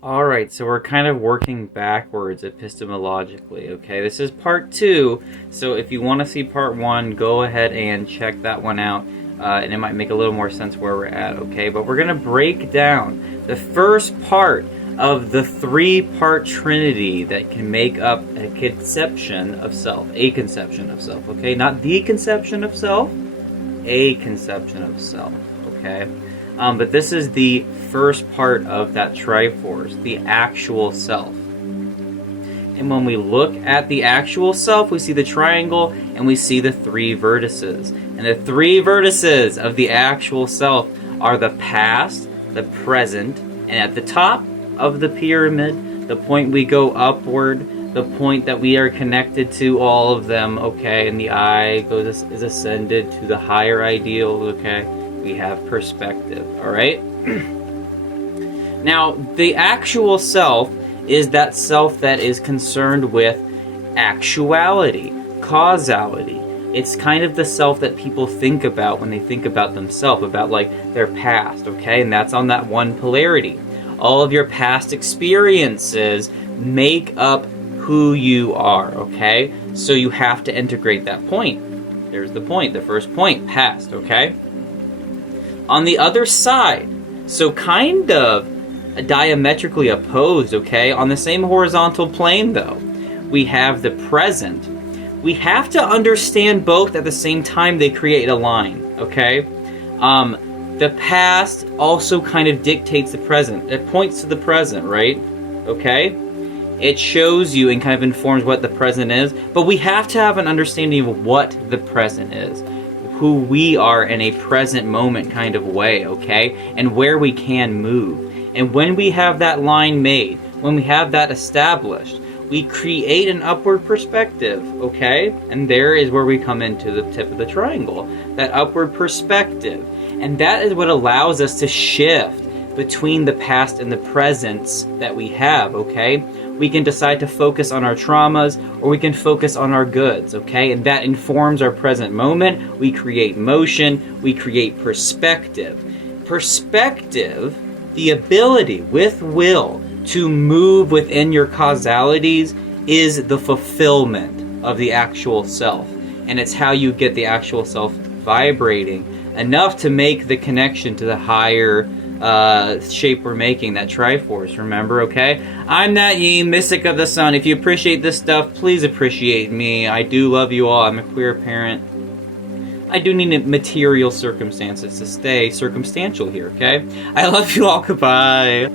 Alright, so we're kind of working backwards epistemologically, okay? This is part 2, so if you want to see part 1, go ahead and check that one out, and it might make a little more sense where we're at, okay? But we're going to break down the first part of the 3-part trinity that can make up a conception of self, okay? Not the conception of self, a conception of self, okay? But this is the first part of that Triforce, the actual self. And when we look at the actual self, we see the triangle and we see the 3 vertices. And the 3 vertices of the actual self are the past, the present, and at the top of the pyramid, the point we go upward, the point that we are connected to all of them, okay? And the I is ascended to the higher ideals, okay? We have perspective, alright? Now, the actual self is that self that is concerned with actuality, causality. It's kind of the self that people think about when they think about themselves, about like their past, okay? And that's on that one polarity. All of your past experiences make up who you are, okay? So you have to integrate that point. There's the point, the first point, past, okay? On the other side, so kind of diametrically opposed, okay? On the same horizontal plane, though, we have the present. We have to understand both at the same time. They create a line, okay? The past also kind of dictates the present. It points to the present, right? Okay? It shows you and kind of informs what the present is, but we have to have an understanding of what the present is. Who we are in a present moment kind of way, okay? And where we can move. And when we have that line made, when we have that established, we create an upward perspective, okay? And there is where we come into the tip of the triangle, that upward perspective. And that is what allows us to shift between the past and the presents that we have, okay? We can decide to focus on our traumas, or we can focus on our goods, okay? And that informs our present moment. We create motion, we create perspective. Perspective, the ability with will to move within your causalities, is the fulfillment of the actual self. And it's how you get the actual self vibrating enough to make the connection to the higher shape we're making, that Triforce, remember, okay? I'm that Yi, Mystic of the Sun. If you appreciate this stuff, please appreciate me. I do love you all. I'm a queer parent. I do need material circumstances to stay circumstantial here, okay? I love you all. Goodbye.